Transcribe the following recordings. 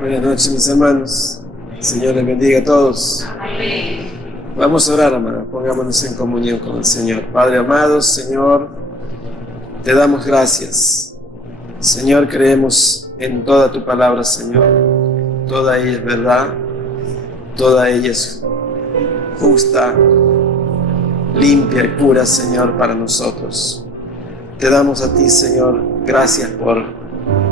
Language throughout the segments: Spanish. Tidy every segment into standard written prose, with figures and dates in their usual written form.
Buenas noches, mis hermanos. El Señor les bendiga a todos. Vamos a orar, hermano. Pongámonos en comunión con el Señor. Padre amado, Señor, te damos gracias. Señor, creemos en toda tu palabra, Señor. Toda ella es verdad. Toda ella es justa, limpia y pura, Señor, para nosotros. Te damos a ti, Señor, gracias por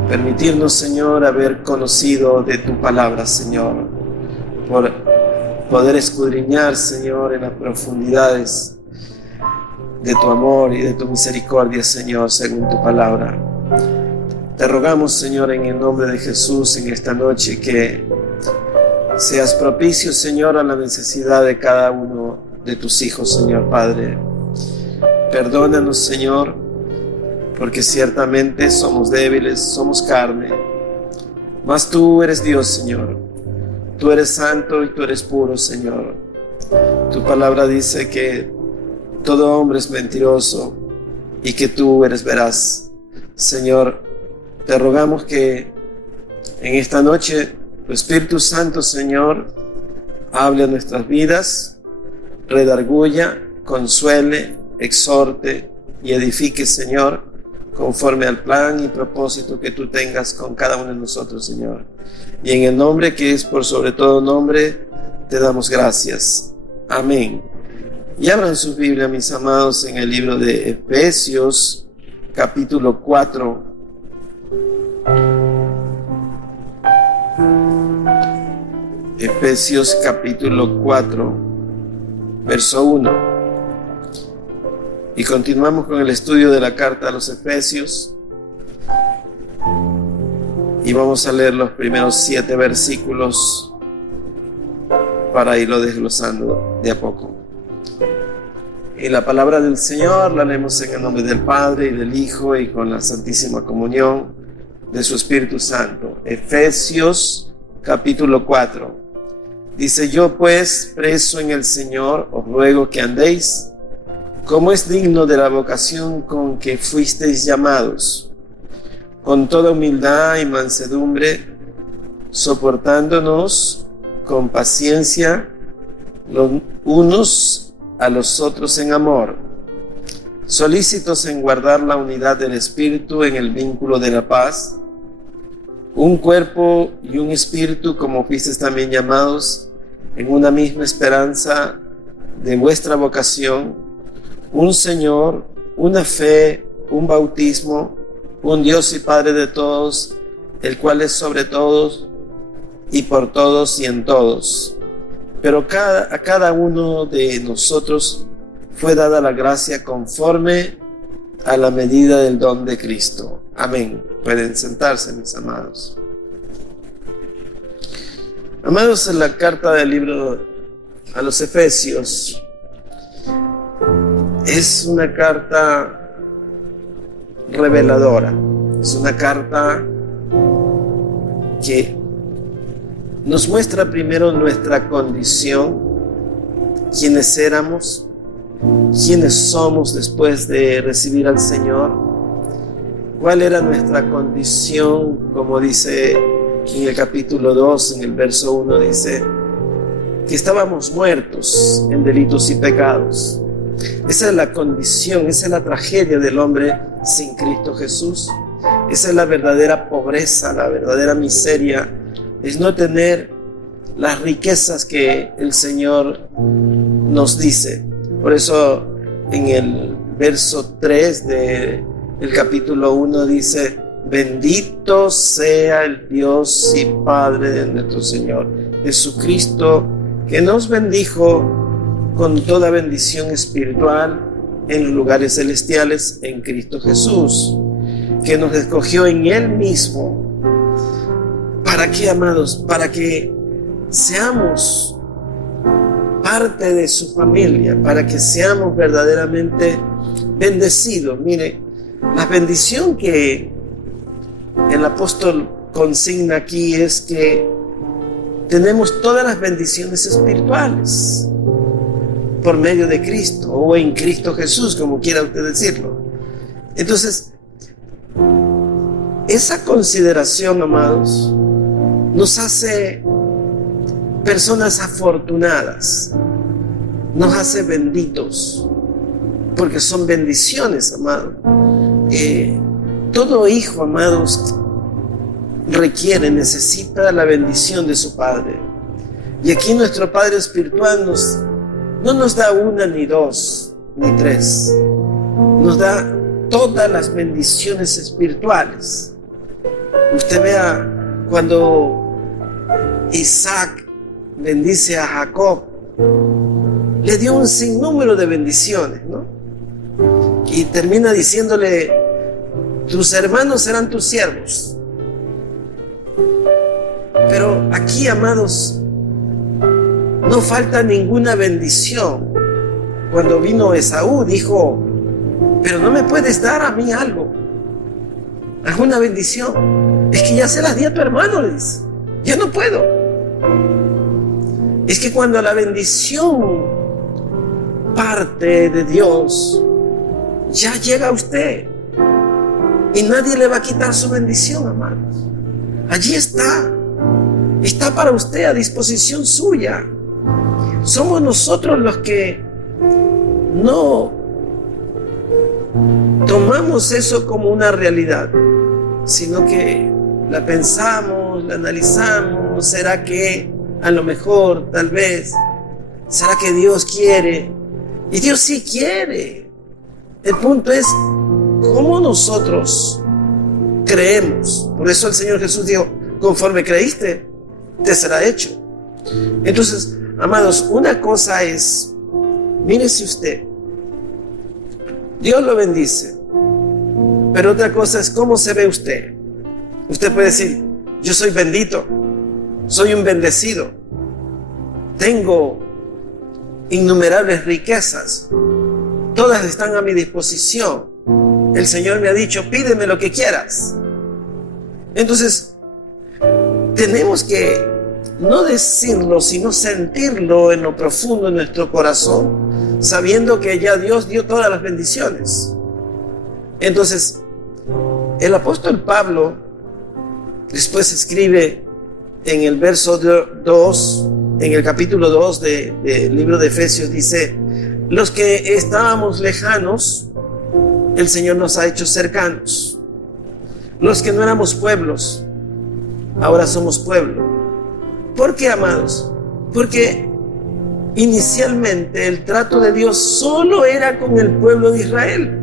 permitirnos, Señor, haber conocido de tu palabra, Señor, por poder escudriñar, Señor, en las profundidades de tu amor y de tu misericordia, Señor, según tu palabra. Te rogamos, Señor, en el nombre de Jesús, en esta noche, que seas propicio, Señor, a la necesidad de cada uno de tus hijos, Señor Padre. Perdónanos, Señor, porque ciertamente somos débiles, somos carne, mas tú eres Dios, Señor. Tú eres santo y tú eres puro, Señor. Tu palabra dice que todo hombre es mentiroso y que tú eres veraz. Señor, te rogamos que en esta noche tu Espíritu Santo, Señor, hable a nuestras vidas, redarguya, consuele, exhorte y edifique, Señor, conforme al plan y propósito que tú tengas con cada uno de nosotros, Señor. Y en el nombre que es por sobre todo nombre, te damos gracias. Amén. Y abran su Biblia, mis amados, en el libro de Efesios, capítulo 4. Efesios, capítulo 4, verso 1. Y continuamos con el estudio de la carta a los Efesios. Y vamos a leer los primeros 7 versículos para irlo desglosando de a poco. Y la palabra del Señor la leemos en el nombre del Padre y del Hijo y con la santísima comunión de su Espíritu Santo. Efesios capítulo 4. Dice: yo pues, preso en el Señor, os ruego que andéis como es digno de la vocación con que fuisteis llamados, con toda humildad y mansedumbre, soportándonos con paciencia los unos a los otros en amor, solícitos en guardar la unidad del Espíritu en el vínculo de la paz, un cuerpo y un espíritu, como fuisteis también llamados en una misma esperanza de vuestra vocación, un Señor, una fe, un bautismo, un Dios y Padre de todos, el cual es sobre todos y por todos y en todos. Pero a cada uno de nosotros fue dada la gracia conforme a la medida del don de Cristo. Amén. Pueden sentarse, mis amados. Amados, en la carta del libro a los Efesios, es una carta reveladora, es una carta que nos muestra primero nuestra condición, quiénes éramos, quiénes somos después de recibir al Señor, cuál era nuestra condición, como dice en el capítulo 2, en el verso 1, dice que estábamos muertos en delitos y pecados. Esa es la condición, esa es la tragedia del hombre sin Cristo Jesús. Esa es la verdadera pobreza, la verdadera miseria, es no tener las riquezas que el Señor nos dice. Por eso en el verso 3 del capítulo 1 dice: bendito sea el Dios y Padre de nuestro Señor Jesucristo, que nos bendijo con toda bendición espiritual en los lugares celestiales en Cristo Jesús, que nos escogió en Él mismo. ¿Para qué, amados? Para que seamos parte de su familia, para que seamos verdaderamente bendecidos. Mire, la bendición que el apóstol consigna aquí es que tenemos todas las bendiciones espirituales por medio de Cristo o en Cristo Jesús, como quiera usted decirlo. Entonces, esa consideración, amados, nos hace personas afortunadas, nos hace benditos, porque son bendiciones, amados. Todo hijo, amados, necesita la bendición de su Padre. Y aquí nuestro Padre Espiritual no nos da una, ni dos, ni tres. Nos da todas las bendiciones espirituales. Usted vea cuando Isaac bendice a Jacob, le dio un sinnúmero de bendiciones, ¿no? Y termina diciéndole: tus hermanos serán tus siervos. Pero aquí, amados, no falta ninguna bendición. Cuando vino Esaú, dijo: pero no me puedes dar a mí algo, alguna bendición. Es que ya se las di a tu hermano, le dice. Ya no puedo. Es que cuando la bendición parte de Dios, ya llega a usted y nadie le va a quitar su bendición, amados. Allí está para usted, a disposición suya. Somos nosotros los que no tomamos eso como una realidad, sino que la pensamos, la analizamos. ¿Será que a lo mejor, tal vez, será que Dios quiere? Y Dios sí quiere. El punto es cómo nosotros creemos. Por eso el Señor Jesús dijo: conforme creíste, te será hecho. Entonces, amados, una cosa es, mírese usted, Dios lo bendice, pero otra cosa es cómo se ve usted. Usted puede decir: yo soy bendito, soy un bendecido, tengo innumerables riquezas, todas están a mi disposición. El Señor me ha dicho: pídeme lo que quieras. Entonces, tenemos que no decirlo, sino sentirlo en lo profundo de nuestro corazón, sabiendo que ya Dios dio todas las bendiciones. Entonces, el apóstol Pablo después escribe en el verso 2, en el capítulo 2 del libro de Efesios, dice: los que estábamos lejanos, el Señor nos ha hecho cercanos. Los que no éramos pueblos, ahora somos pueblo. ¿Por qué, amados? Porque inicialmente el trato de Dios solo era con el pueblo de Israel.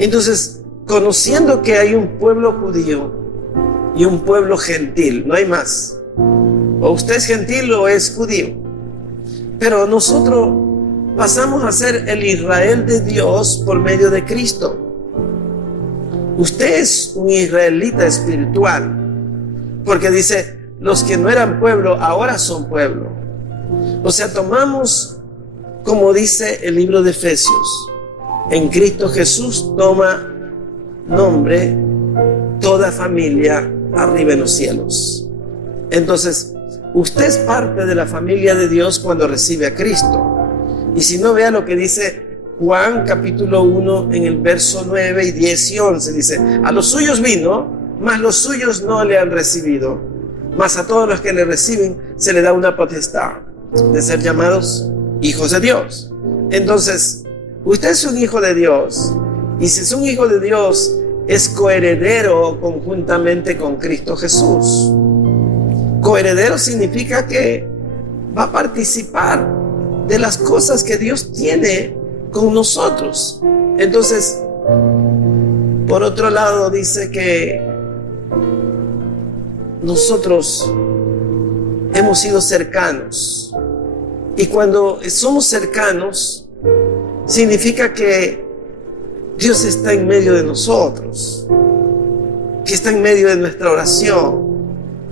Entonces, conociendo que hay un pueblo judío y un pueblo gentil, no hay más. O usted es gentil o es judío. Pero nosotros pasamos a ser el Israel de Dios por medio de Cristo. Usted es un israelita espiritual, porque dice: los que no eran pueblo ahora son pueblo. O sea, tomamos, como dice el libro de Efesios, en Cristo Jesús toma nombre toda familia arriba en los cielos. Entonces, usted es parte de la familia de Dios cuando recibe a Cristo. Y si no, vea lo que dice Juan capítulo 1 en el verso 9 y 10 y 11. Dice: a los suyos vino, mas los suyos no le han recibido. Mas a todos los que le reciben se le da una potestad de ser llamados hijos de Dios. Entonces, usted es un hijo de Dios. Y si es un hijo de Dios, es coheredero conjuntamente con Cristo Jesús. Coheredero significa que va a participar de las cosas que Dios tiene con nosotros. Entonces, por otro lado, dice que nosotros hemos sido cercanos. Y cuando somos cercanos, significa que Dios está en medio de nosotros, que está en medio de nuestra oración,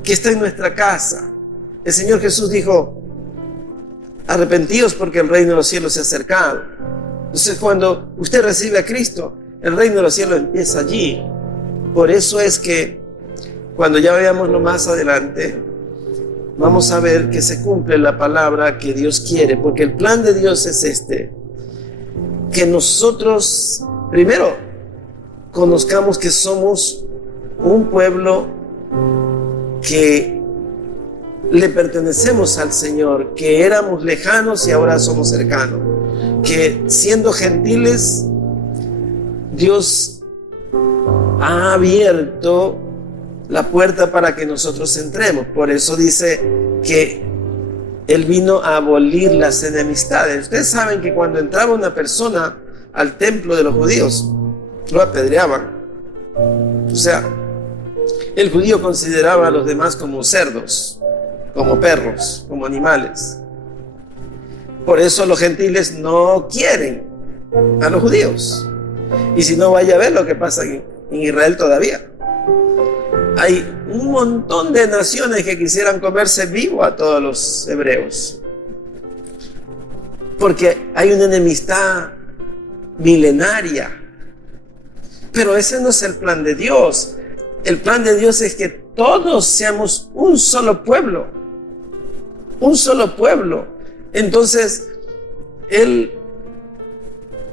que está en nuestra casa. El Señor Jesús dijo: arrepentíos porque el reino de los cielos se ha acercado. Entonces, cuando usted recibe a Cristo, el reino de los cielos empieza allí. Por eso es que cuando ya veamos lo más adelante, vamos a ver que se cumple la palabra que Dios quiere, porque el plan de Dios es que nosotros primero conozcamos que somos un pueblo que le pertenecemos al Señor, que éramos lejanos y ahora somos cercanos, que siendo gentiles, Dios ha abierto la puerta para que nosotros entremos. Por eso dice que Él vino a abolir las enemistades. Ustedes saben que cuando entraba una persona al templo de los judíos, lo apedreaban. O sea, el judío consideraba a los demás como cerdos, como perros, como animales. Por eso los gentiles no quieren a los judíos. Y si no, vaya a ver lo que pasa en Israel todavía. Hay un montón de naciones que quisieran comerse vivo a todos los hebreos, porque hay una enemistad milenaria. Pero ese no es el plan de Dios. El plan de Dios es que todos seamos un solo pueblo. Un solo pueblo. Entonces, Él,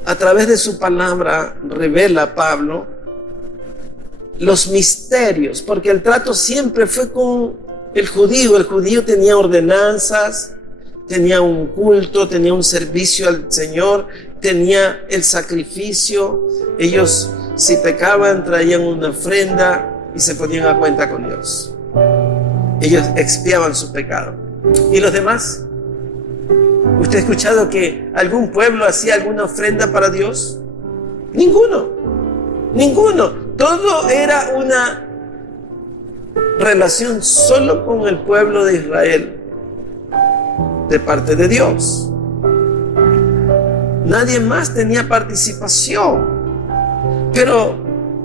a través de su palabra, revela a Pablo los misterios, porque el trato siempre fue con el judío. El judío tenía ordenanzas, tenía un culto, tenía un servicio al Señor, tenía el sacrificio. Ellos, si pecaban, traían una ofrenda y se ponían a cuenta con Dios. Ellos expiaban su pecado. ¿Y los demás? ¿Usted ha escuchado que algún pueblo hacía alguna ofrenda para Dios? Ninguno. Todo era una relación solo con el pueblo de Israel, de parte de Dios. Nadie más tenía participación. Pero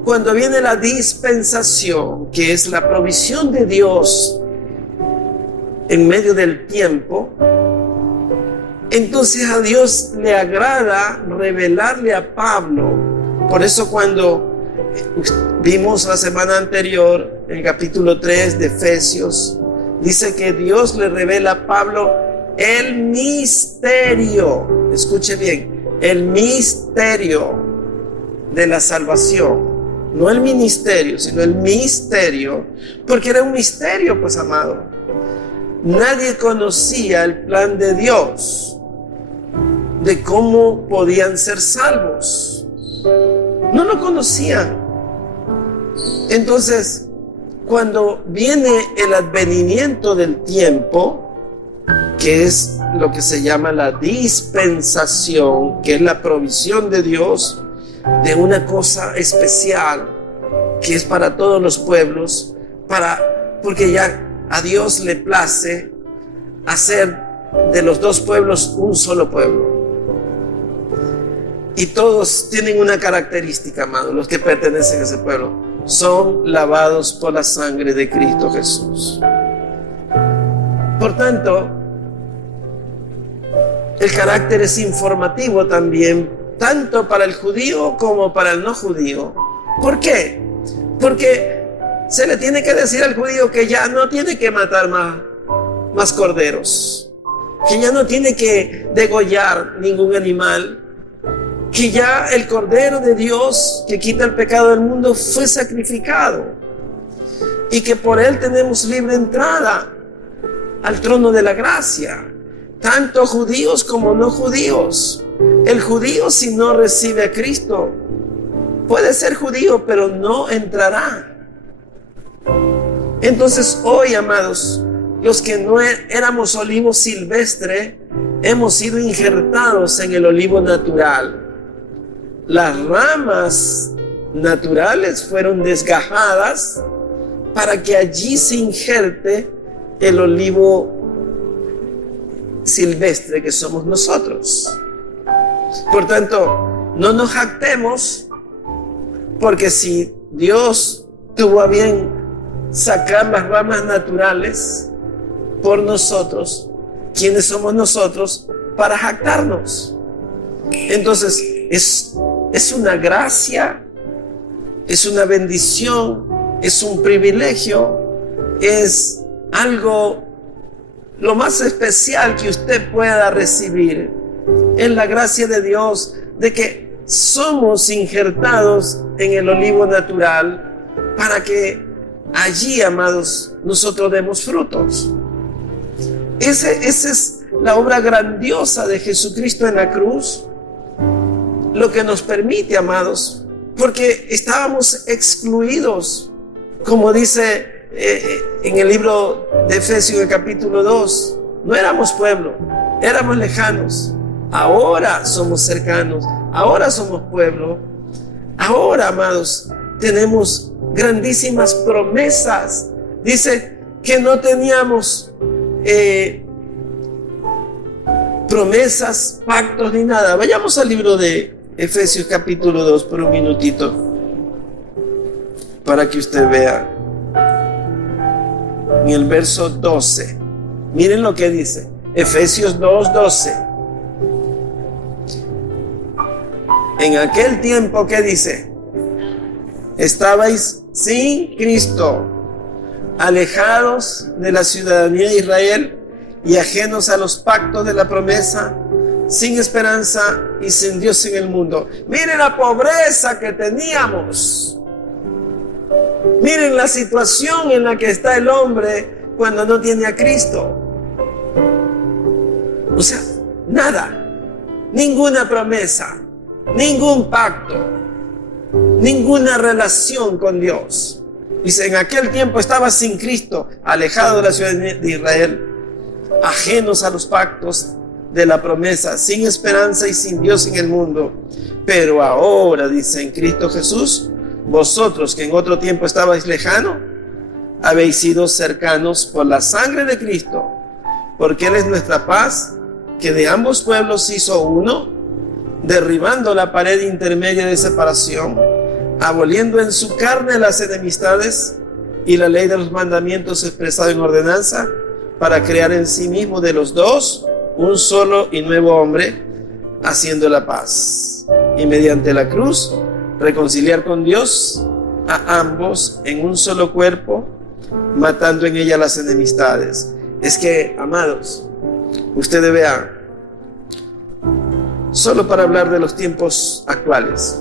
cuando viene la dispensación, que es la provisión de Dios en medio del tiempo, entonces a Dios le agrada revelarle a Pablo. Por eso cuando vimos la semana anterior, en el capítulo 3 de Efesios, dice que Dios le revela a Pablo el misterio. Escuche bien, el misterio de la salvación. No el ministerio, sino el misterio, porque era un misterio, pues, amado. Nadie conocía el plan de Dios, de cómo podían ser salvos. No lo conocían. Entonces, cuando viene el advenimiento del tiempo, que es lo que se llama la dispensación, que es la provisión de Dios de una cosa especial, que es para todos los pueblos, porque ya a Dios le place hacer de los dos pueblos un solo pueblo. Y todos tienen una característica, amado. Los que pertenecen a ese pueblo son lavados por la sangre de Cristo Jesús. Por tanto, el carácter es informativo también, tanto para el judío como para el no judío. ¿Por qué? Porque se le tiene que decir al judío que ya no tiene que matar más corderos, que ya no tiene que degollar ningún animal, que ya el Cordero de Dios que quita el pecado del mundo fue sacrificado y que por él tenemos libre entrada al trono de la gracia, tanto judíos como no judíos. El judío, si no recibe a Cristo, puede ser judío, pero no entrará. Entonces hoy, amados, los que no éramos olivo silvestre, hemos sido injertados en el olivo natural. Las ramas naturales fueron desgajadas para que allí se injerte el olivo silvestre que somos nosotros. Por tanto, no nos jactemos, porque si Dios tuvo a bien sacar las ramas naturales por nosotros, ¿quiénes somos nosotros para jactarnos? Entonces, es una gracia, es una bendición, es un privilegio, es algo lo más especial que usted pueda recibir. Es la gracia de Dios de que somos injertados en el olivo natural para que allí, amados, nosotros demos frutos. Esa es la obra grandiosa de Jesucristo en la cruz, lo que nos permite, amados, porque estábamos excluidos, como dice en el libro de Efesios, el capítulo 2, no éramos pueblo, éramos lejanos. Ahora somos cercanos, ahora somos pueblo. Ahora, amados, tenemos grandísimas promesas. Dice que no teníamos promesas, pactos ni nada. Vayamos al libro de Efesios capítulo 2 por un minutito, para que usted vea. En el verso 12, miren lo que dice. Efesios 2:12. En aquel tiempo, ¿qué dice? Estabais sin Cristo, alejados de la ciudadanía de Israel y ajenos a los pactos de la promesa, sin esperanza y sin Dios en el mundo. Miren la pobreza que teníamos. Miren la situación en la que está el hombre cuando no tiene a Cristo. O sea, nada, ninguna promesa, ningún pacto, ninguna relación con Dios. Dice, en aquel tiempo estaba sin Cristo, alejado de la ciudad de Israel, ajenos a los pactos de la promesa, sin esperanza y sin Dios en el mundo. Pero ahora, dice, en Cristo Jesús, vosotros que en otro tiempo estabais lejanos, habéis sido cercanos por la sangre de Cristo, porque Él es nuestra paz, que de ambos pueblos hizo uno, derribando la pared intermedia de separación, aboliendo en su carne las enemistades y la ley de los mandamientos expresado en ordenanza, para crear en sí mismo de los dos un solo y nuevo hombre, haciendo la paz, y mediante la cruz reconciliar con Dios a ambos en un solo cuerpo, matando en ella las enemistades. Es que, amados, ustedes vean, solo para hablar de los tiempos actuales,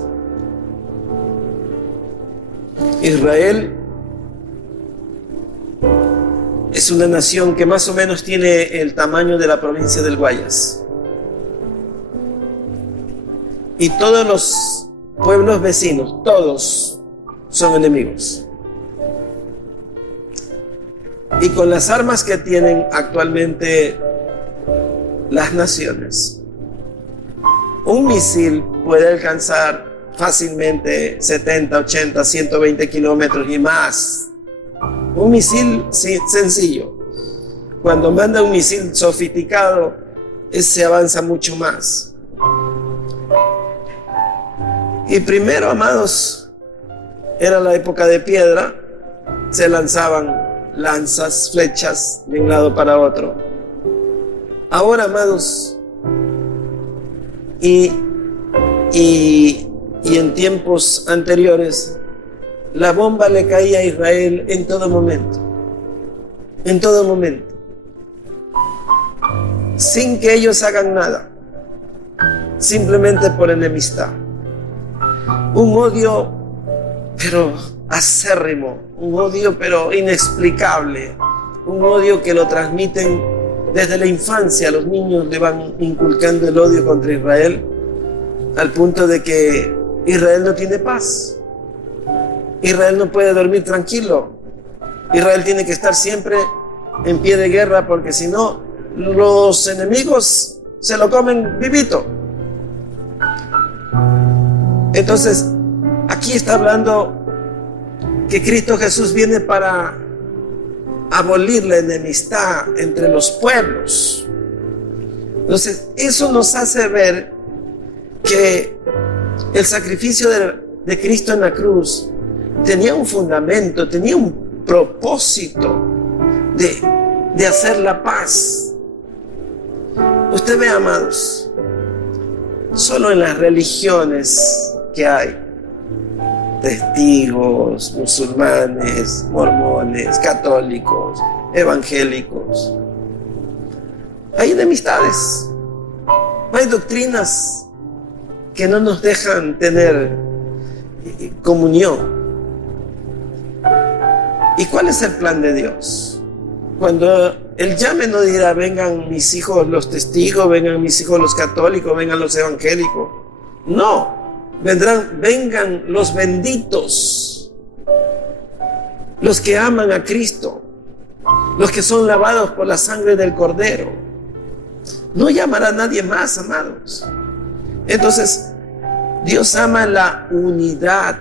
Israel es una nación que más o menos tiene el tamaño de la provincia del Guayas. Y todos los pueblos vecinos, todos son enemigos. Y con las armas que tienen actualmente las naciones, un misil puede alcanzar fácilmente 70, 80, 120 kilómetros y más. Un misil sencillo. Cuando manda un misil sofisticado, se avanza mucho más. Y primero, amados, era la época de piedra. Se lanzaban lanzas, flechas de un lado para otro. Ahora, amados, y en tiempos anteriores, la bomba le caía a Israel en todo momento, sin que ellos hagan nada, simplemente por enemistad. Un odio, pero acérrimo, un odio, pero inexplicable, un odio que lo transmiten desde la infancia. Los niños le van inculcando el odio contra Israel, al punto de que Israel no tiene paz. Israel no puede dormir tranquilo. Israel tiene que estar siempre en pie de guerra, porque si no, los enemigos se lo comen vivito. Entonces, aquí está hablando que Cristo Jesús viene para abolir la enemistad entre los pueblos. Entonces, eso nos hace ver que el sacrificio de Cristo en la cruz tenía un fundamento, tenía un propósito de hacer la paz. Usted ve, amados, solo en las religiones que hay, testigos, musulmanes, mormones, católicos, evangélicos, hay enemistades, hay doctrinas que no nos dejan tener comunión. ¿Y cuál es el plan de Dios? Cuando Él llame, no dirá: vengan mis hijos los testigos, vengan mis hijos los católicos, vengan los evangélicos. No, vengan los benditos, los que aman a Cristo, los que son lavados por la sangre del Cordero. No llamará a nadie más, amados. Entonces, Dios ama la unidad.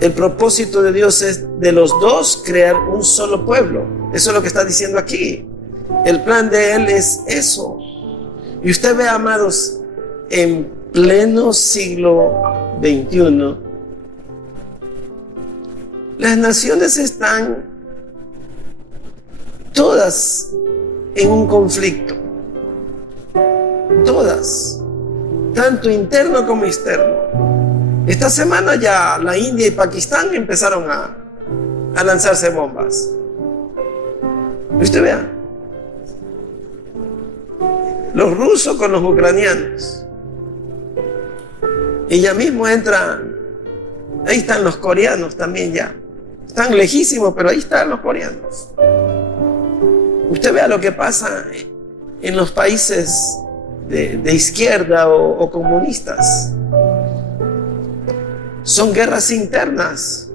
El propósito de Dios es de los dos crear un solo pueblo. Eso es lo que está diciendo aquí. El plan de Él es eso. Y usted ve, amados, en pleno siglo XXI, las naciones están todas en un conflicto. Todas. Tanto interno como externo. Esta semana ya la India y Pakistán empezaron a lanzarse bombas. Usted vea. Los rusos con los ucranianos. Y ya mismo entran. Ahí están los coreanos también ya. Están lejísimos, pero ahí están los coreanos. Usted vea lo que pasa en los países de izquierda o comunistas. Son guerras internas,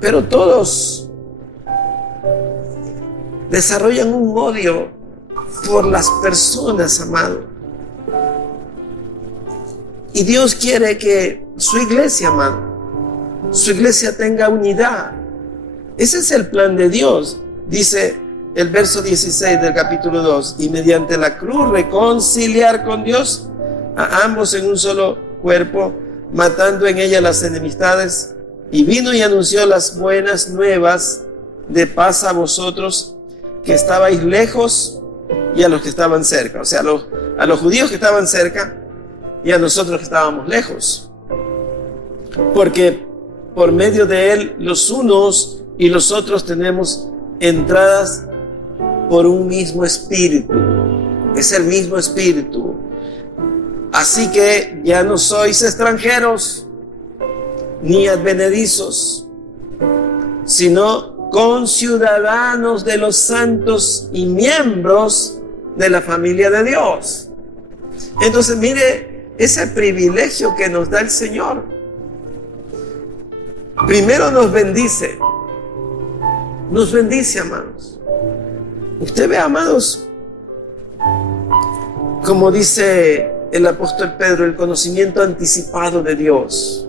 pero todos desarrollan un odio por las personas, amado. Y Dios quiere que su iglesia, amado, su iglesia tenga unidad. Ese es el plan de Dios. Dice el verso 16 del capítulo 2: y mediante la cruz reconciliar con Dios a ambos en un solo cuerpo, matando en ella las enemistades, y vino y anunció las buenas nuevas de paz a vosotros que estabais lejos y a los que estaban cerca. O sea, a los judíos que estaban cerca y a nosotros que estábamos lejos. Porque por medio de Él los unos y los otros tenemos entradas por un mismo espíritu. Es el mismo espíritu. Así que ya no sois extranjeros ni advenedizos, sino conciudadanos de los santos y miembros de la familia de Dios. Entonces, mire ese privilegio que nos da el Señor. Primero nos bendice, amados. Usted ve, amados, como dice el apóstol Pedro, el conocimiento anticipado de Dios.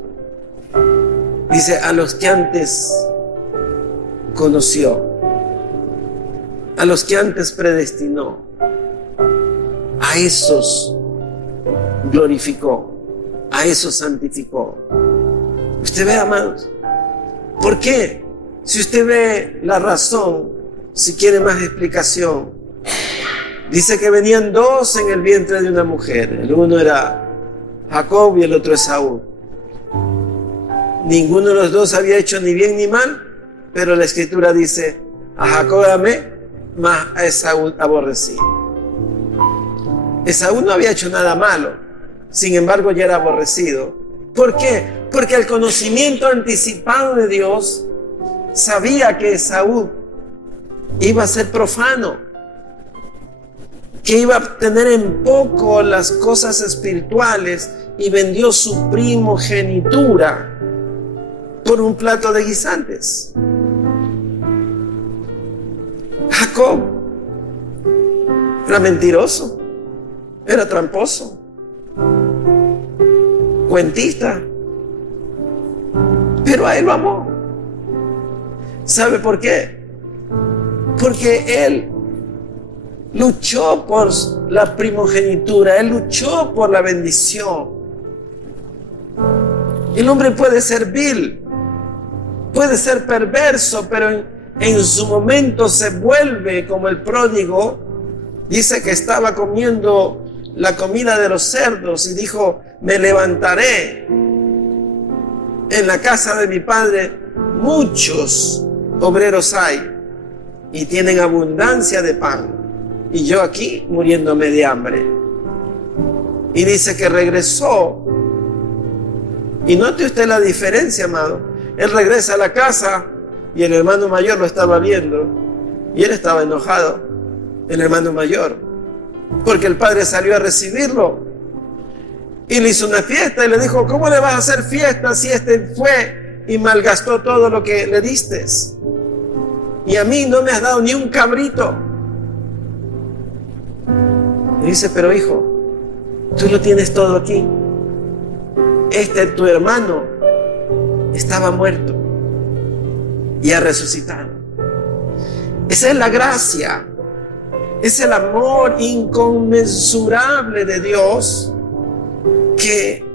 Dice: a los que antes conoció, a los que antes predestinó, a esos glorificó, a esos santificó. Usted ve, amados, ¿por qué? Si usted ve la razón, si quiere más explicación, dice que venían dos en el vientre de una mujer. El uno era Jacob y el otro Esaú. Ninguno de los dos había hecho ni bien ni mal, pero la Escritura dice: a Jacob amé, mas a Esaú aborrecí. Esaú no había hecho nada malo, sin embargo ya era aborrecido. ¿Por qué? Porque el conocimiento anticipado de Dios sabía que Esaú iba a ser profano, que iba a tener en poco las cosas espirituales, y vendió su primogenitura por un plato de guisantes. Jacob era mentiroso, era tramposo, cuentista, pero a él lo amó. ¿Sabe por qué? Porque él luchó por la primogenitura, él luchó por la bendición. El hombre puede ser vil, puede ser perverso, pero en su momento se vuelve como el pródigo. Dice que estaba comiendo la comida de los cerdos y dijo: me levantaré. En la casa de mi padre muchos obreros hay y tienen abundancia de pan, y yo aquí muriéndome de hambre. Y dice que regresó. Y note usted la diferencia, amado. Él regresa a la casa y el hermano mayor lo estaba viendo y él estaba enojado, el hermano mayor, porque el padre salió a recibirlo y le hizo una fiesta y le dijo: ¿cómo le vas a hacer fiesta si este fue y malgastó todo lo que le diste? Y a mí no me has dado ni un cabrito. Y dice: pero hijo, tú lo tienes todo aquí. Tu hermano estaba muerto y ha resucitado. Esa es la gracia, es el amor inconmensurable de Dios que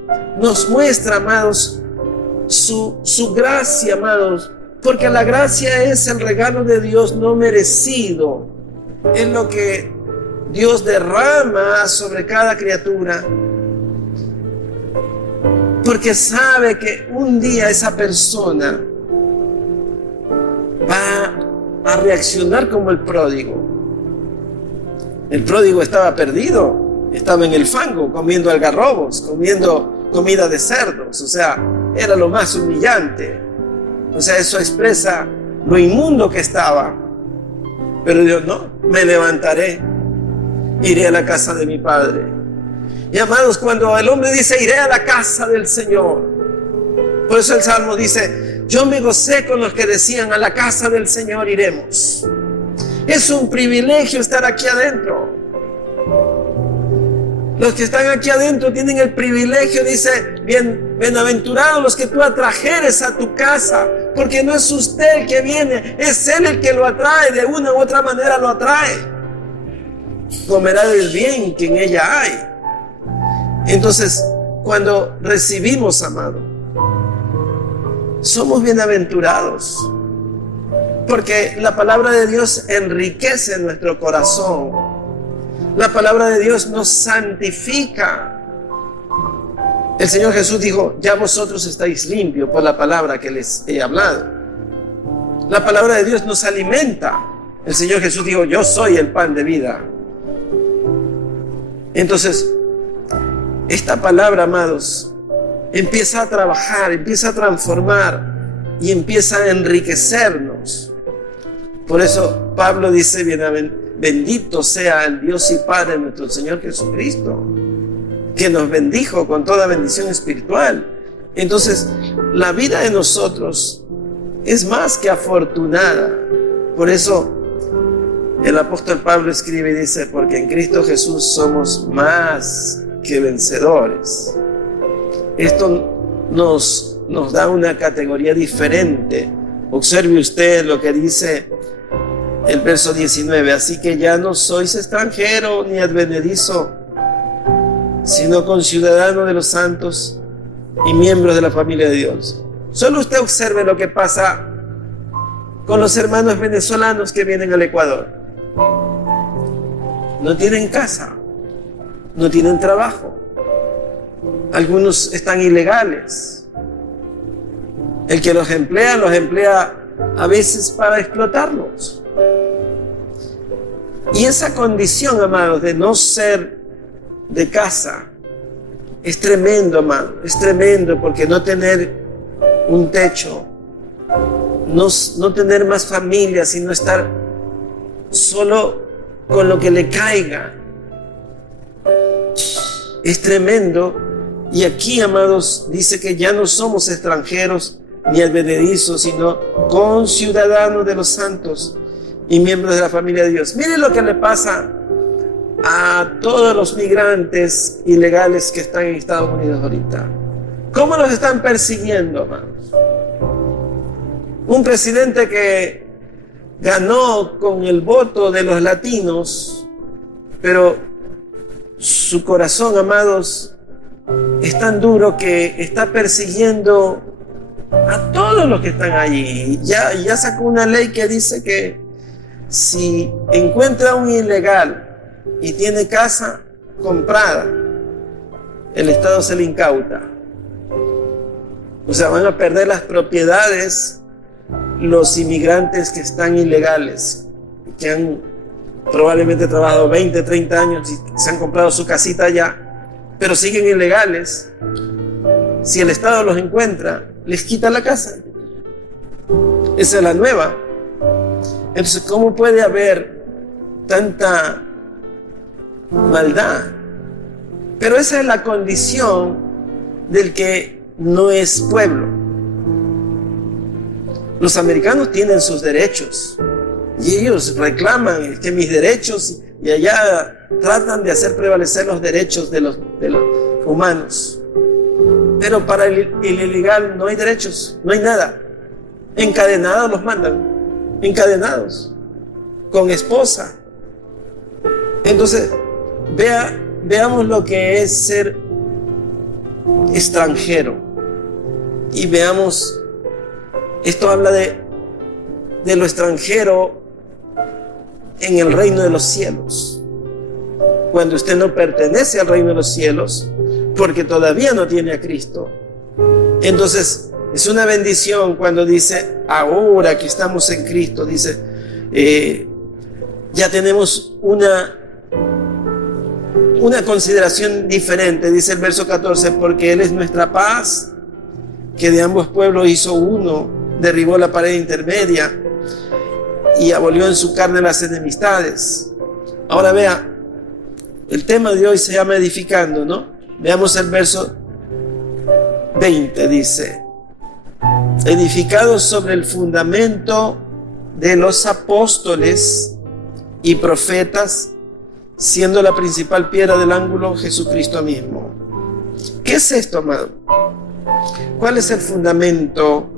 nos muestra, amados, su gracia, amados, porque la gracia es el regalo de Dios no merecido, es lo que Dios derrama sobre cada criatura, porque sabe que un día esa persona va a reaccionar como el pródigo. El pródigo estaba perdido, estaba en el fango, comiendo algarrobos, comiendo comida de cerdos, o sea, era lo más humillante. O sea, eso expresa lo inmundo que estaba. Pero Dios: no, me levantaré, iré a la casa de mi Padre. Y amados, cuando el hombre dice: iré a la casa del Señor, por eso el Salmo dice: yo me gocé con los que decían: a la casa del Señor iremos. Es un privilegio estar aquí adentro. Los que están aquí adentro tienen el privilegio, dice: bienaventurados los que tú atrajeres a tu casa, porque no es usted el que viene, es Él el que lo atrae, de una u otra manera lo atrae. Comerá del bien que en ella hay. Entonces, cuando recibimos, amado, somos bienaventurados, porque la palabra de Dios enriquece nuestro corazón. La palabra de Dios nos santifica. El Señor Jesús dijo: ya vosotros estáis limpios por la palabra que les he hablado. La palabra de Dios nos alimenta. El Señor Jesús dijo: yo soy el pan de vida. Entonces, esta palabra, amados, empieza a trabajar, empieza a transformar y empieza a enriquecernos. Por eso Pablo dice: bendito sea el Dios y Padre de nuestro Señor Jesucristo, que nos bendijo con toda bendición espiritual. Entonces, la vida de nosotros es más que afortunada. Por eso el apóstol Pablo escribe y dice: porque en Cristo Jesús somos más que vencedores. Esto nos da una categoría diferente. Observe usted lo que dice el verso 19: así que ya no sois extranjero ni advenedizo, sino conciudadano de los santos y miembros de la familia de Dios. Solo usted observe lo que pasa con los hermanos venezolanos que vienen al Ecuador. No tienen casa, no tienen trabajo, algunos están ilegales. El que los emplea a veces para explotarlos. Y esa condición, amados, de no ser de casa, es tremendo, amado, es tremendo, porque no tener un techo, no tener más familia, sino estar solo con lo que le caiga, es tremendo. Y aquí, amados, dice que ya no somos extranjeros ni advenedizos, sino conciudadanos de los santos y miembros de la familia de Dios. Miren lo que le pasa a todos los migrantes ilegales que están en Estados Unidos ahorita. ¿Cómo los están persiguiendo, amados? Un presidente que ganó con el voto de los latinos, pero su corazón, amados, es tan duro que está persiguiendo a todos los que están allí. Ya sacó una ley que dice que si encuentra a un ilegal y tiene casa comprada, el Estado se le incauta. O sea, van a perder las propiedades los inmigrantes que están ilegales, que han probablemente trabajado 20, 30 años y se han comprado su casita allá, pero siguen ilegales. Si el Estado los encuentra, les quita la casa. Esa es la nueva. Entonces, ¿cómo puede haber tanta maldad? Pero esa es la condición del que no es pueblo. Los americanos tienen sus derechos y ellos reclaman que mis derechos, y allá tratan de hacer prevalecer los derechos de los humanos. Pero para el ilegal no hay derechos, no hay nada. Encadenados los mandan, encadenados, con esposa. Entonces, veamos lo que es ser extranjero. Y veamos, esto habla de lo extranjero en el reino de los cielos. Cuando usted no pertenece al reino de los cielos, porque todavía no tiene a Cristo. Entonces, es una bendición cuando dice, ahora que estamos en Cristo, dice, ya tenemos una consideración diferente. Dice el verso 14, porque Él es nuestra paz, que de ambos pueblos hizo uno, derribó la pared intermedia y abolió en su carne las enemistades. Ahora vea, el tema de hoy se llama edificando, ¿no? Veamos el verso 20, dice, edificados sobre el fundamento de los apóstoles y profetas, siendo la principal piedra del ángulo Jesucristo mismo. ¿Qué es esto, amado? ¿Cuál es el fundamento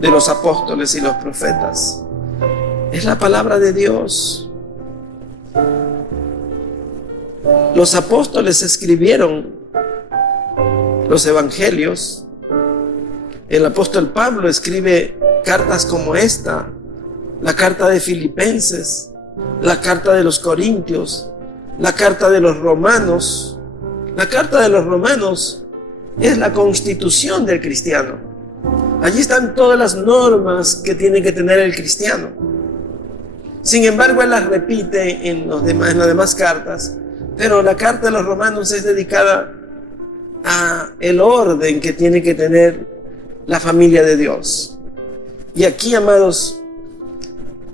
de los apóstoles y los profetas? Es la palabra de Dios. Los apóstoles escribieron los evangelios. El apóstol Pablo escribe cartas como esta, la carta de Filipenses, la carta de los Corintios, la carta de los Romanos. La carta de los Romanos es la constitución del cristiano. Allí están todas las normas que tiene que tener el cristiano. Sin embargo, él las repite en las demás cartas, pero la carta de los Romanos es dedicada a el orden que tiene que tener la familia de Dios. Y aquí, amados,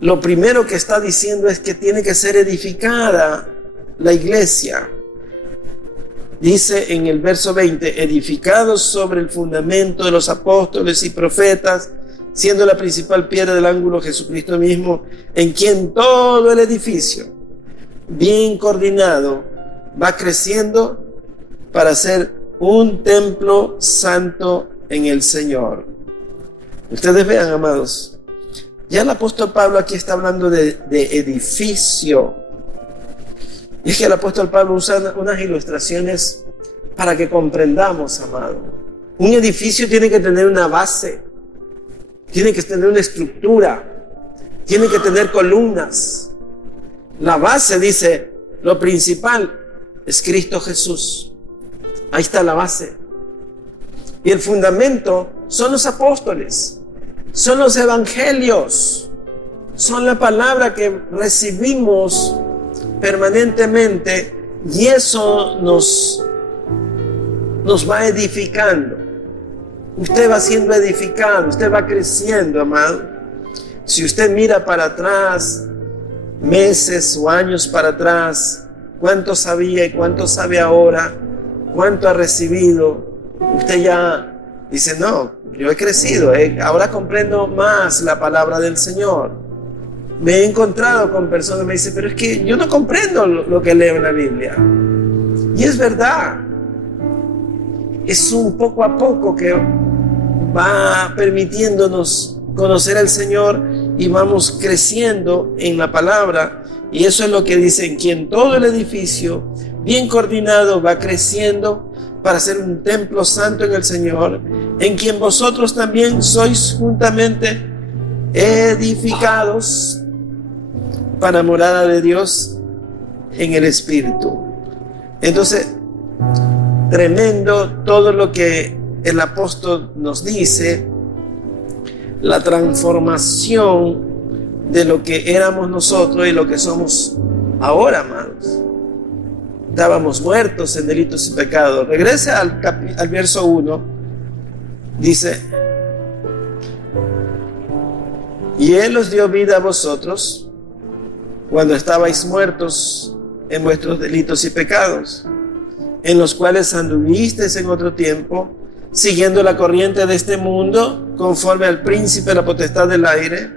lo primero que está diciendo es que tiene que ser edificada la iglesia. Dice en el verso 20, edificados sobre el fundamento de los apóstoles y profetas, siendo la principal piedra del ángulo Jesucristo mismo, en quien todo el edificio, bien coordinado, va creciendo para ser un templo santo en el Señor. Ustedes vean, amados, ya el apóstol Pablo aquí está hablando de edificio. Y es que el apóstol Pablo usa unas ilustraciones para que comprendamos, amado. Un edificio tiene que tener una base, tiene que tener una estructura, tiene que tener columnas. La base, dice, lo principal es Cristo Jesús. Ahí está la base. Y el fundamento son los apóstoles, son los evangelios, son la palabra que recibimos permanentemente, y eso nos va edificando. Usted va siendo edificado, usted va creciendo, amado. Si usted mira para atrás, meses o años para atrás, cuánto sabía y cuánto sabe ahora, cuánto ha recibido, usted ya dice, no, yo he crecido, ahora comprendo más la palabra del Señor. Me he encontrado con personas que me dicen, pero es que yo no comprendo lo que leo en la Biblia. Y es verdad. Es un poco a poco que va permitiéndonos conocer al Señor y vamos creciendo en la palabra. Y eso es lo que dice, en quien todo el edificio, bien coordinado, va creciendo para ser un templo santo en el Señor, en quien vosotros también sois juntamente edificados para morada de Dios en el Espíritu. Entonces, tremendo todo lo que el apóstol nos dice, la transformación de lo que éramos nosotros y lo que somos ahora, amados. Estábamos muertos en delitos y pecados. Regrese al verso 1. Dice, Y Él os dio vida a vosotros cuando estabais muertos en vuestros delitos y pecados, en los cuales anduvisteis en otro tiempo, siguiendo la corriente de este mundo, conforme al príncipe de la potestad del aire,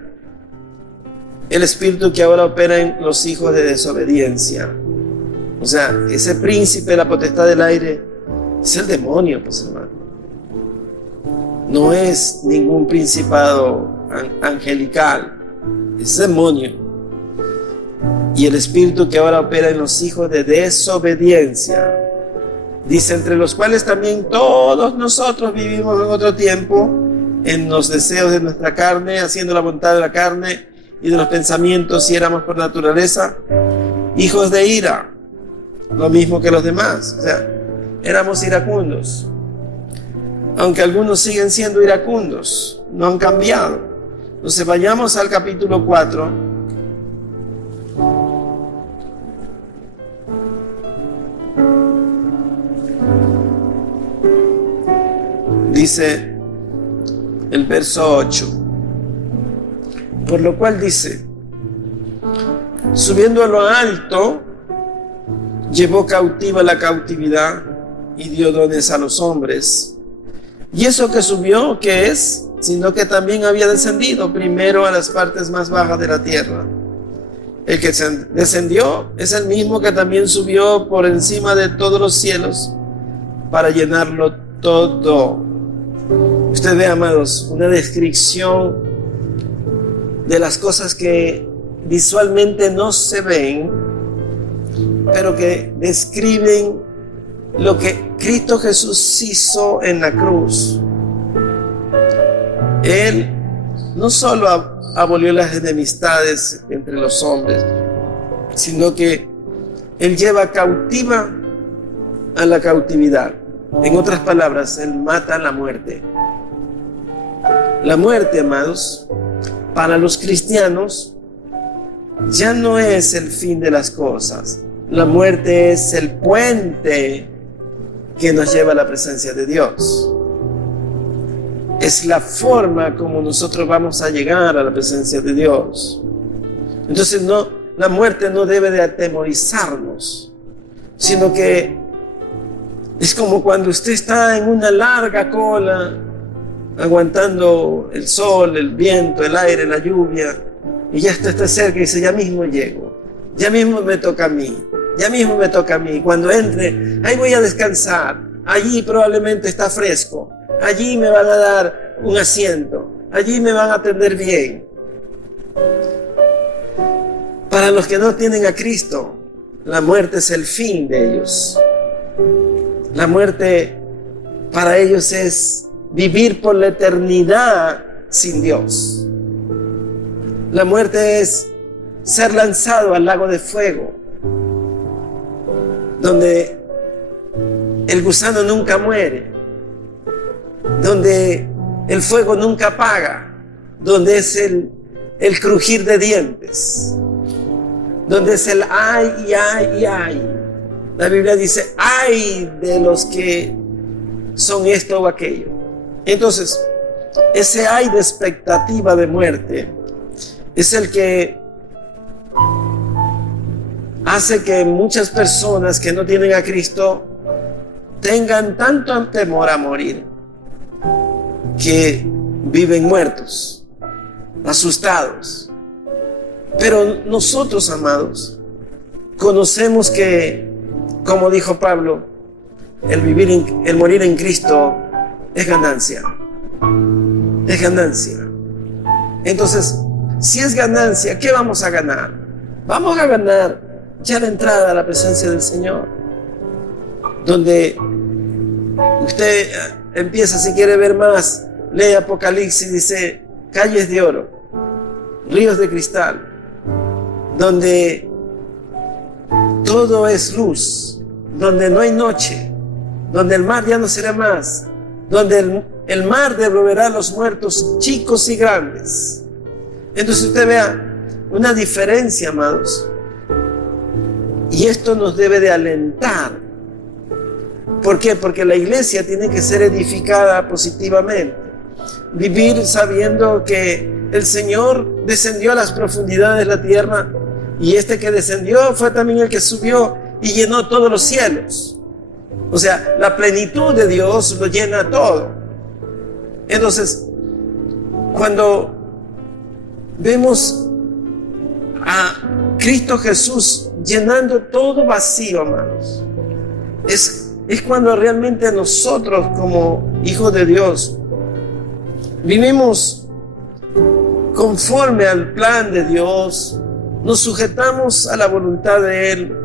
el espíritu que ahora opera en los hijos de desobediencia. O sea, ese príncipe de la potestad del aire es el demonio, pues, hermano. No es ningún principado angelical, es demonio. Y el espíritu que ahora opera en los hijos de desobediencia, dice, entre los cuales también todos nosotros vivimos en otro tiempo, en los deseos de nuestra carne, haciendo la voluntad de la carne y de los pensamientos, y éramos por naturaleza hijos de ira, lo mismo que los demás. O sea, éramos iracundos, aunque algunos siguen siendo iracundos, no han cambiado. Entonces vayamos al capítulo 4. Dice el verso 8, por lo cual dice, subiendo a lo alto, llevó cautiva la cautividad y dio dones a los hombres. Y eso que subió, ¿qué es? Sino que también había descendido primero a las partes más bajas de la tierra. El que descendió es el mismo que también subió por encima de todos los cielos para llenarlo todo. Usted ve, amados, una descripción de las cosas que visualmente no se ven, pero que describen lo que Cristo Jesús hizo en la cruz. Él no solo abolió las enemistades entre los hombres, sino que Él lleva cautiva a la cautividad. En otras palabras, Él mata la muerte. La muerte, amados, para los cristianos ya no es el fin de las cosas. La muerte es el puente que nos lleva a la presencia de Dios. Es la forma como nosotros vamos a llegar a la presencia de Dios. Entonces la muerte no debe de atemorizarnos, sino que es como cuando usted está en una larga cola, aguantando el sol, el viento, el aire, la lluvia, y ya está cerca y dice, ya mismo llego, ya mismo me toca a mí, ya mismo me toca a mí. Cuando entre, ahí voy a descansar, allí probablemente está fresco, allí me van a dar un asiento, allí me van a atender bien. Para los que no tienen a Cristo, la muerte es el fin de ellos. La muerte para ellos es vivir por la eternidad sin Dios. La muerte es ser lanzado al lago de fuego, donde el gusano nunca muere, donde el fuego nunca apaga, donde es el crujir de dientes, donde es el ay y ay y ay. La Biblia dice, ay de los que son esto o aquello. Entonces, ese ay de expectativa de muerte es el que hace que muchas personas que no tienen a Cristo tengan tanto temor a morir que viven muertos, asustados. Pero nosotros, amados, conocemos que, como dijo Pablo, el morir en Cristo es ganancia. Es ganancia. Entonces, si es ganancia, ¿qué vamos a ganar? Vamos a ganar ya la entrada a la presencia del Señor, donde usted empieza, si quiere ver más, lee Apocalipsis, dice calles de oro, ríos de cristal, donde todo es luz, donde no hay noche, donde el mar ya no será más, donde el mar devolverá a los muertos chicos y grandes. Entonces usted vea una diferencia, amados, y esto nos debe de alentar. ¿Por qué? Porque la iglesia tiene que ser edificada positivamente, vivir sabiendo que el Señor descendió a las profundidades de la tierra, y este que descendió fue también el que subió y llenó todos los cielos. O sea, la plenitud de Dios lo llena todo. Entonces, cuando vemos a Cristo Jesús llenando todo vacío, hermanos, es cuando realmente nosotros, como hijos de Dios, vivimos conforme al plan de Dios, nos sujetamos a la voluntad de Él.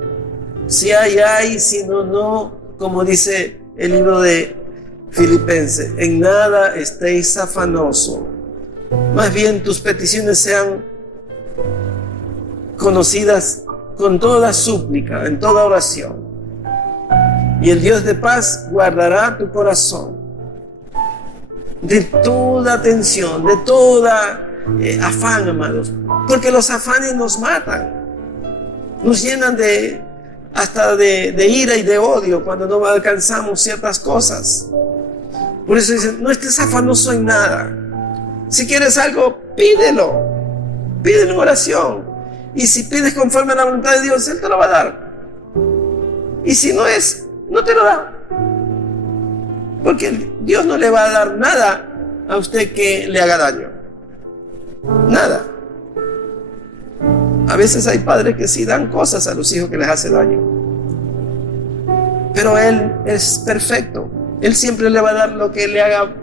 Si hay, si no, no, como dice el libro de Filipenses, en nada estéis afanosos, más bien tus peticiones sean conocidas con toda súplica, en toda oración, y el Dios de paz guardará tu corazón de toda tensión, de toda afán, amados, porque los afanes nos matan, nos llenan hasta de ira y de odio cuando no alcanzamos ciertas cosas. Por eso dicen, no estés afanoso en nada. Si quieres algo, pídelo en oración, y si pides conforme a la voluntad de Dios, Él te lo va a dar, y si no es, no te lo da, porque Dios no le va a dar nada a usted que le haga daño, nada. A veces hay padres que sí dan cosas a los hijos que les hace daño, pero Él es perfecto. Él siempre le va a dar lo que le haga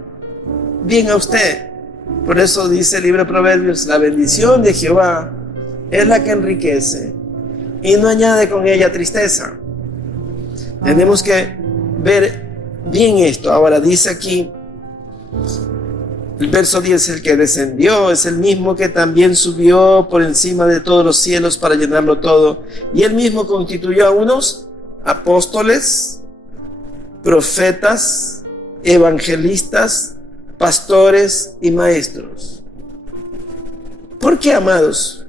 bien a usted. Por eso dice el libro de Proverbios, la bendición de Jehová es la que enriquece y no añade con ella tristeza. Tenemos que ver bien esto. Ahora dice aquí, el verso 10, el que descendió es el mismo que también subió por encima de todos los cielos para llenarlo todo. Y él mismo constituyó a unos apóstoles, profetas, evangelistas, pastores y maestros. ¿Por qué, amados?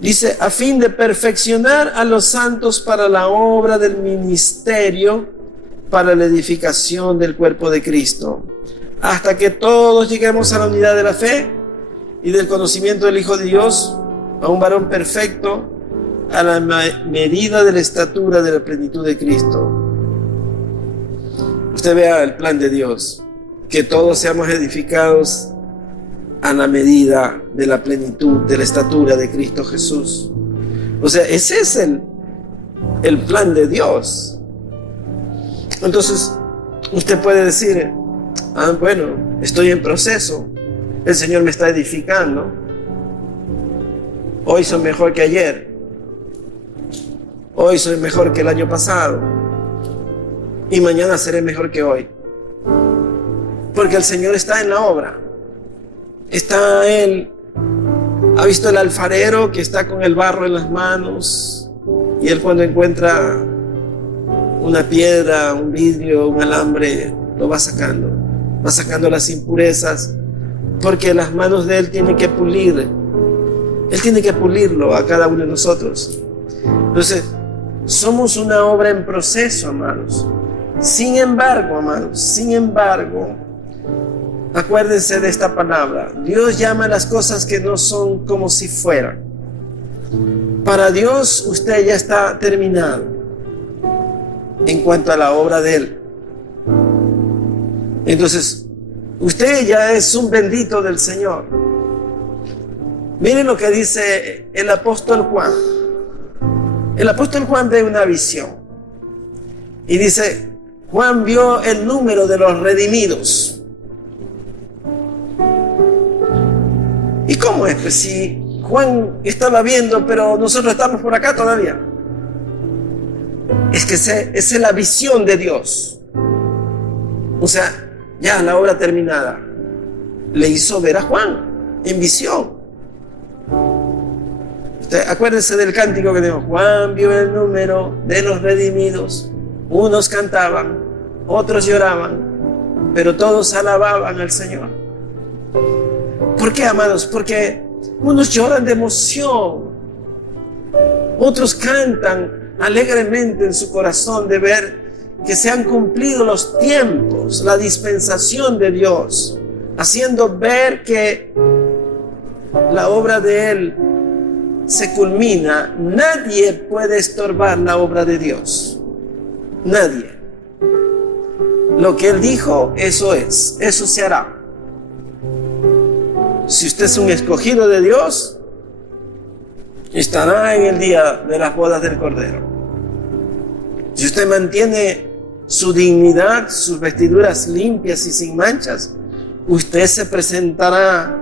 Dice, a fin de perfeccionar a los santos para la obra del ministerio, para la edificación del cuerpo de Cristo, hasta que todos lleguemos a la unidad de la fe y del conocimiento del Hijo de Dios, a un varón perfecto, a la medida de la estatura de la plenitud de Cristo. Usted vea el plan de Dios, que todos seamos edificados a la medida de la plenitud de la estatura de Cristo Jesús. O sea, ese es el plan de Dios. Entonces, usted puede decir, bueno, estoy en proceso, el Señor me está edificando, hoy soy mejor que ayer, hoy soy mejor que el año pasado, y mañana seré mejor que hoy, porque el Señor está en la obra. Está Él, ha visto el alfarero que está con el barro en las manos, y Él, cuando encuentra una piedra, un vidrio, un alambre, lo va sacando las impurezas, porque las manos de Él tienen que pulir. Él tiene que pulirlo a cada uno de nosotros. Entonces, somos una obra en proceso, amados. Sin embargo, acuérdense de esta palabra. Dios llama a las cosas que no son como si fueran. Para Dios, usted ya está terminado en cuanto a la obra de Él. Entonces, usted ya es un bendito del Señor. Miren lo que dice el apóstol Juan. El apóstol Juan ve una visión y dice, Juan vio el número de los redimidos. ¿Y cómo es? Pues si Juan estaba viendo, pero nosotros estamos por acá todavía. Es que esa es la visión de Dios. O sea, ya la obra terminada le hizo ver a Juan en visión. Acuérdense del cántico que tenemos. Juan vio el número de los redimidos. Unos cantaban, otros lloraban, pero todos alababan al Señor. ¿Por qué, amados? Porque unos lloran de emoción, otros cantan alegremente en su corazón de ver que se han cumplido los tiempos, la dispensación de Dios, haciendo ver que la obra de Él se culmina, nadie puede estorbar la obra de Dios. Nadie. Lo que Él dijo, eso es, eso se hará. Si usted es un escogido de Dios, estará en el día de las bodas del Cordero. Si usted mantiene su dignidad, sus vestiduras limpias y sin manchas, usted se presentará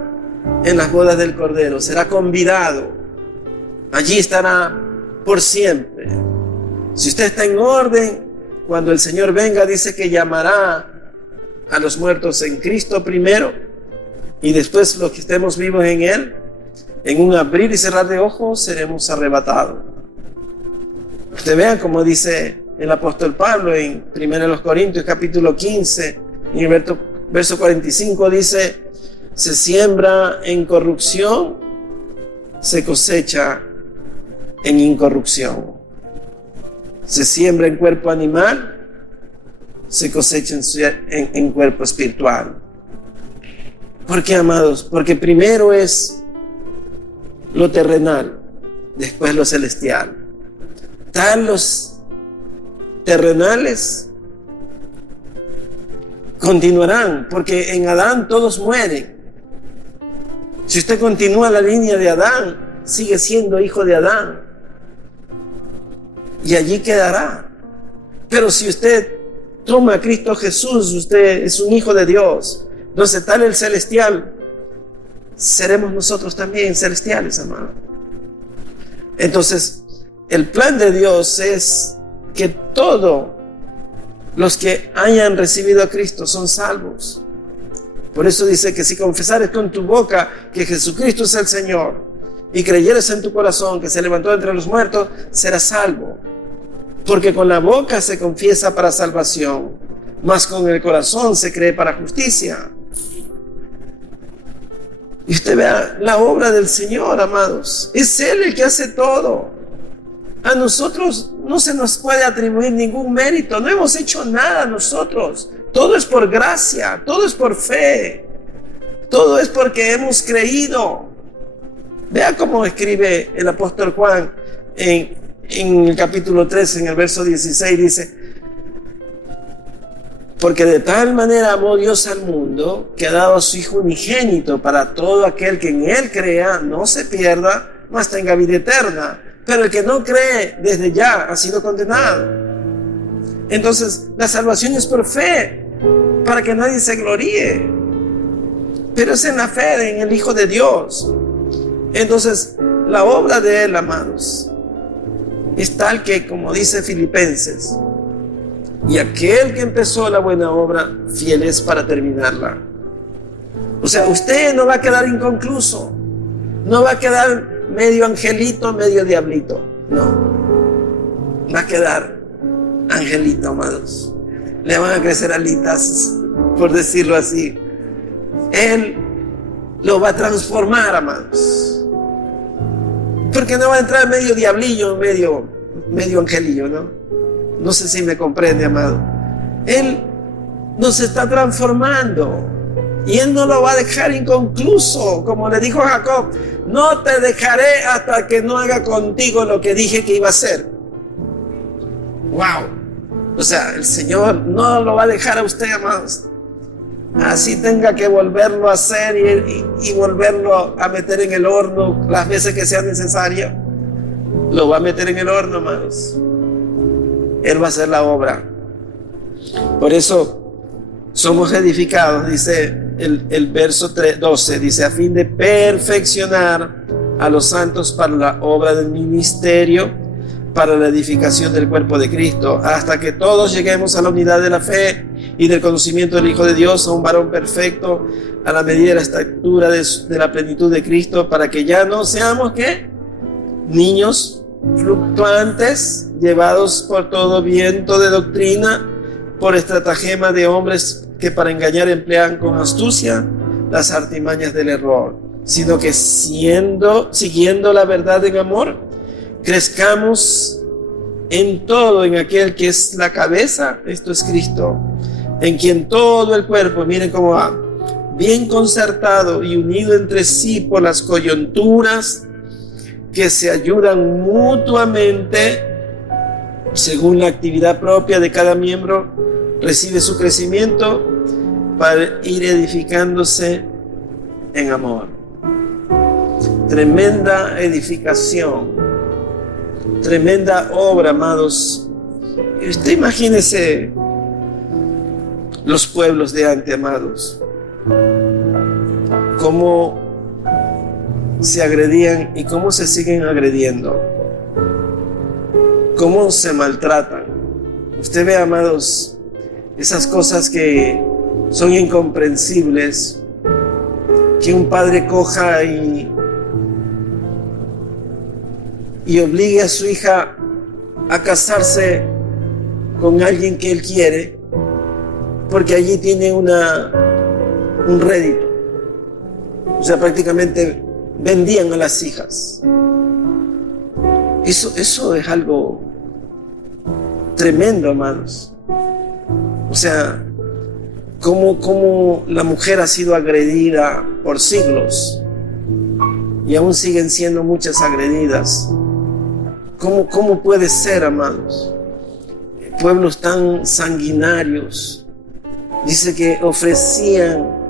en las bodas del Cordero, será convidado, allí estará por siempre. Si usted está en orden, cuando el Señor venga, dice que llamará a los muertos en Cristo primero, y después los que estemos vivos en Él, en un abrir y cerrar de ojos, seremos arrebatados. Usted vea como dice el apóstol Pablo en 1 Corintios capítulo 15, en el verso 45, dice: se siembra en corrupción, se cosecha en incorrupción. Se siembra en cuerpo animal, se cosecha en cuerpo espiritual. ¿Por qué, amados? Porque primero es lo terrenal, después lo celestial. Tal los terrenales continuarán, porque en Adán todos mueren. Si usted continúa la línea de Adán, sigue siendo hijo de Adán, y allí quedará. Pero si usted toma a Cristo Jesús, usted es un hijo de Dios. Entonces, tal el celestial, seremos nosotros también celestiales, amado. Entonces, el plan de Dios es que todos los que hayan recibido a Cristo son salvos. Por eso dice que si confesares con tu boca que Jesucristo es el Señor y creyeres en tu corazón que se levantó entre los muertos, serás salvo. Porque con la boca se confiesa para salvación, mas con el corazón se cree para justicia. Y usted vea la obra del Señor, amados. Es Él el que hace todo. A nosotros no se nos puede atribuir ningún mérito. No hemos hecho nada nosotros. Todo es por gracia, todo es por fe. Todo es porque hemos creído. Vea cómo escribe el apóstol Juan en el capítulo 3, en el verso 16, dice: porque de tal manera amó Dios al mundo, que ha dado a su Hijo unigénito, para todo aquel que en Él crea no se pierda, mas tenga vida eterna. Pero el que no cree desde ya ha sido condenado. Entonces la salvación es por fe, para que nadie se gloríe, pero es en la fe en el Hijo de Dios. Entonces la obra de Él, amados, es tal que, como dice Filipenses, y aquel que empezó la buena obra, fiel es para terminarla. O sea, usted no va a quedar inconcluso, no va a quedar medio angelito, medio diablito, no, va a quedar angelito, amados. Le van a crecer alitas, por decirlo así. Él lo va a transformar, amados, porque no va a entrar medio diablillo, medio angelillo, ¿no? No sé si me comprende, amado. Él nos está transformando y Él no lo va a dejar inconcluso, como le dijo a Jacob: no te dejaré hasta que no haga contigo lo que dije que iba a hacer. Wow. O sea, el Señor no lo va a dejar a usted, amados, así tenga que volverlo a hacer y volverlo a meter en el horno las veces que sea necesario. Lo va a meter en el horno, amados. Él va a hacer la obra. Por eso somos edificados, dice el verso 12, dice: a fin de perfeccionar a los santos para la obra del ministerio, para la edificación del cuerpo de Cristo, hasta que todos lleguemos a la unidad de la fe y del conocimiento del Hijo de Dios, a un varón perfecto, a la medida de la estatura de la plenitud de Cristo, para que ya no seamos, ¿qué? Niños fluctuantes, llevados por todo viento de doctrina, por estratagema de hombres que para engañar emplean con astucia las artimañas del error, sino que siguiendo la verdad en amor, crezcamos en todo en aquel que es la cabeza, esto es Cristo, en quien todo el cuerpo, miren cómo va, bien concertado y unido entre sí por las coyunturas que se ayudan mutuamente según la actividad propia de cada miembro, recibe su crecimiento para ir edificándose en amor. Tremenda edificación, tremenda obra, amados. Y usted imagínese los pueblos de antes, amados, cómo se agredían y cómo se siguen agrediendo, cómo se maltratan. Usted ve, amados, esas cosas que son incomprensibles, que un padre coja y obligue a su hija a casarse con alguien que él quiere, porque allí tiene un rédito. O sea, prácticamente vendían a las hijas. Eso es algo tremendo, amados. O sea, cómo la mujer ha sido agredida por siglos y aún siguen siendo muchas agredidas. ¿Cómo puede ser, amados? Pueblos tan sanguinarios. Dice que ofrecían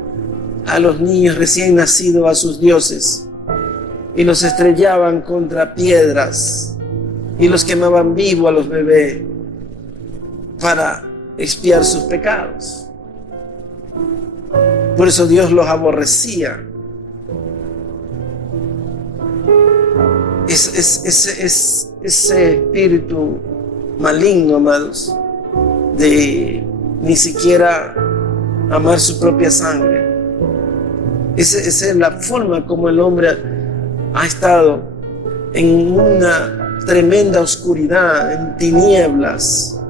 a los niños recién nacidos a sus dioses y los estrellaban contra piedras y los quemaban vivo a los bebés para expiar sus pecados. Por eso Dios los aborrecía. Ese espíritu maligno, amados, de ni siquiera amar su propia sangre. Esa es la forma como el hombre ha estado en una tremenda oscuridad, en tinieblas.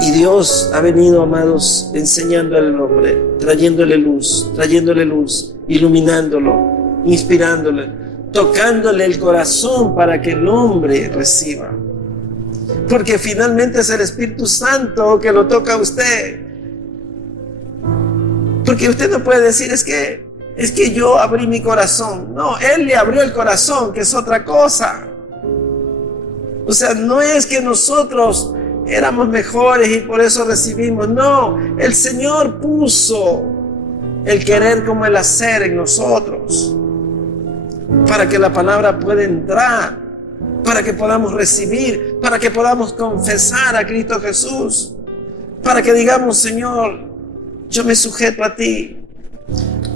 Y Dios ha venido, amados, enseñando al hombre, trayéndole luz, iluminándolo, inspirándole, tocándole el corazón para que el hombre reciba. Porque finalmente es el Espíritu Santo que lo toca a usted. Porque usted no puede decir, es que yo abrí mi corazón. No, Él le abrió el corazón, que es otra cosa. O sea, no es que nosotros éramos mejores y por eso recibimos. No, el Señor puso el querer como el hacer en nosotros, para que la palabra pueda entrar, para que podamos recibir, para que podamos confesar a Cristo Jesús, para que digamos, Señor, yo me sujeto a ti.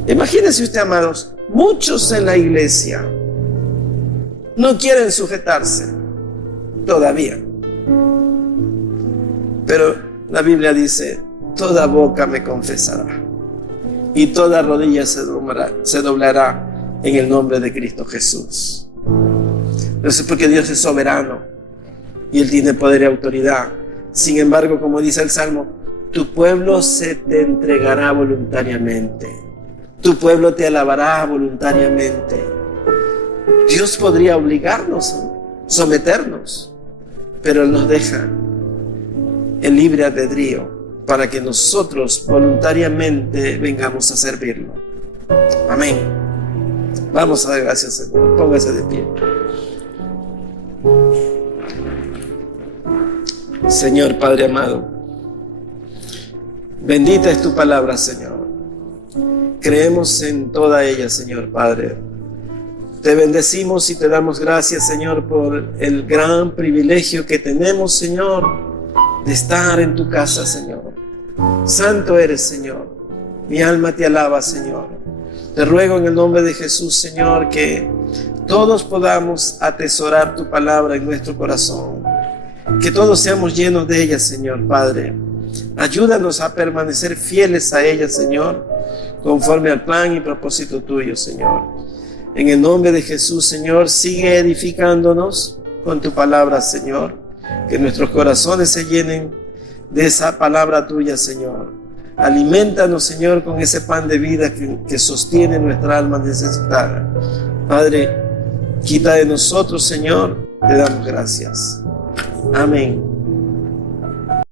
Imagínense usted, amados, muchos en la iglesia no quieren sujetarse todavía. Pero la Biblia dice, toda boca me confesará y toda rodilla se doblará en el nombre de Cristo Jesús. Eso es porque Dios es soberano y Él tiene poder y autoridad. Sin embargo, como dice el Salmo, tu pueblo se te entregará voluntariamente. Tu pueblo te alabará voluntariamente. Dios podría obligarnos a someternos, pero Él nos deja el libre albedrío para que nosotros voluntariamente vengamos a servirlo. Amén. Vamos a dar gracias, Señor. Póngase de pie. Señor Padre amado, bendita es tu palabra, Señor. Creemos en toda ella, Señor Padre. Te bendecimos y te damos gracias, Señor, por el gran privilegio que tenemos, Señor, de estar en tu casa, Señor. Santo eres, Señor. Mi alma te alaba, Señor. Te ruego en el nombre de Jesús, Señor, que todos podamos atesorar tu palabra en nuestro corazón. Que todos seamos llenos de ella, Señor Padre. Ayúdanos a permanecer fieles a ella, Señor, conforme al plan y propósito tuyo, Señor. En el nombre de Jesús, Señor, sigue edificándonos con tu palabra, Señor. Que nuestros corazones se llenen de esa palabra tuya, Señor. Aliméntanos, Señor, con ese pan de vida que sostiene nuestra alma necesitada. Padre, quita de nosotros, Señor, te damos gracias. Amén.